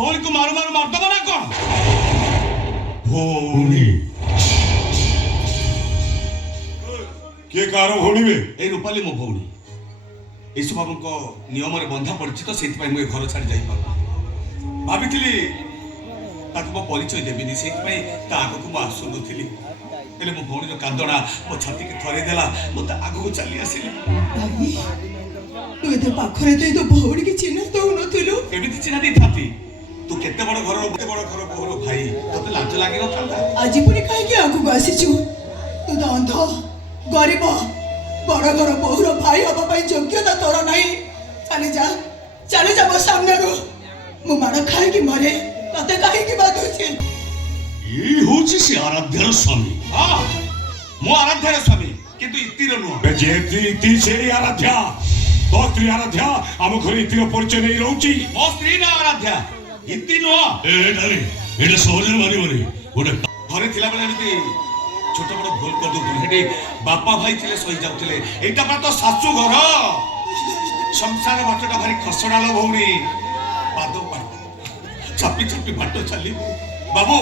भौणी को मारू मारू मारदब ना कौन भौणी के कार भौणी बे ए रूपाली मो भौणी यीशु बाबू को नियम रे बंधा पड़छि तो सेति पई मु घर छाड़ी जाई पार भाबिथिली ताको मो परिचय देबिनी सेति पई ता आगो को आसु नथिली हेले मो भौणी रो कांदणा मो छाती के थरे देला मो ता आगो को चली आसिली भाई तू एते पाखरे ते तो भौणी के चिन्ह तो नथिलु एमिति चिन्ह दी थाती तू केते बड़ घर बोरो भाई तते लाज लागी न थांता आज पुनी काहे के आगु आसीछु तू तो अंध गरीब बड़ घर बहुर भाई हबा पई योग्यता तोर नाही चले जा मो सामने रो मो माड़ खाए की मरे तते काहे की बात होछि ये होछि से आराध्यार स्वामी हां मो आराध्यार स्वामी किंतु इतिर नुह जेती इति से आराध्या तो स्त्री आराध्या आम घरे इतिर परिचय नहीं रहउची मो स्त्री ना आराध्या इति नुह ए डाले एटा सहज मारी मारी गोटे घरे थिला बेला एमिति छोट बड़ भूल कर दउथले हेडी बापा भाई थिले सही जाउथले एटा पा तो सासू घर संसार बाटटा भारी खसडाल भौणी पादो पाद चापी चापी बाटो चली बाबू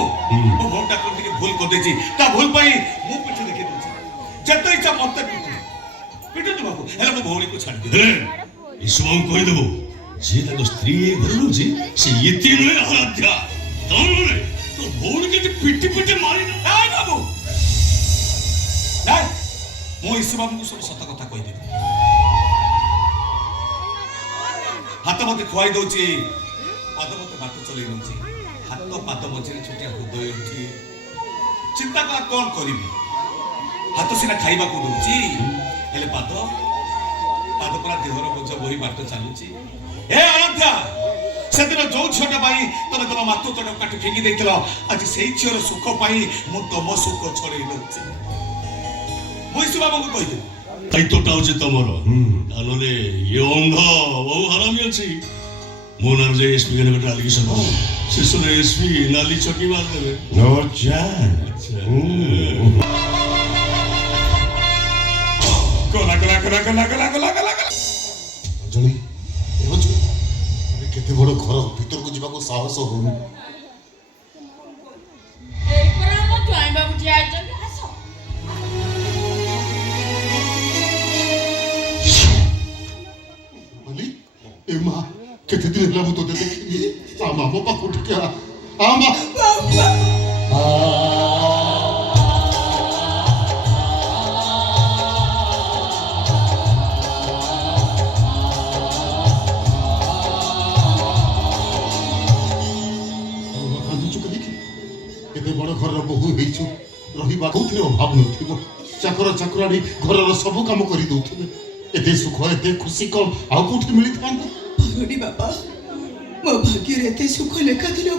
मो भौटा कोन के भूल कर देछि ता भूल पई मु पिठ देखि दउछि जतो इच्छा मत पिठ तो बाबू हेले मो भौणी को छाड़ दे ईश्वर कहि देबो जे ताको स्त्री घर रहउची से इति नय आराध्या तोरे तो भौणी के पिटी पिटी मारी नाय बाबू नाय मो ईश्वर बाबू को सब सत कथा कहि देबी हाथ मते खुआई दउची पाद मते बात चलै नउची हाथ पाद मझे छोटिया हृदय उठी चिंता का कौन करिबी हाथ सिना खाइबा को दउची हेले पाद परा देहर बोझ बोही बाट चलुची ए आराध्या सेदिन जो छोटा भाई तमे तम मातु तड काटी फेंकी देइतलो आज सेई छियर सुख पाई मु तम सुख छड़े नउची मोइसु बाबू को कहि दे दायित्वटा हচ্ছে তোমার তাহলে ये অন্ধ বহু হারামি আছে মোনার যে এসপি কেন বেটা আলিগেশন শেষে এসপি নালি চকি মার দেবে নো চান্স কোলা জনি এবছু কেতে বড় ঘর ভিতর কো যাবাকো সাহস হউনি এই পরা মো জয় বাবু জি আইছেন আসো एमा केते दिन होला तो देखि आमा बाबा कोठ क्या आमा केते बड़ घर बहु हेछु रहिबा कोथरे अभाव नथिबो चाकर चाकरानी घरर सब काम करि दउथिबे एते सुख एते खुशी कम आउ कोठी मिली थांत भौणी बाबा मो भाग्य रे एते सुख लेखा थिलो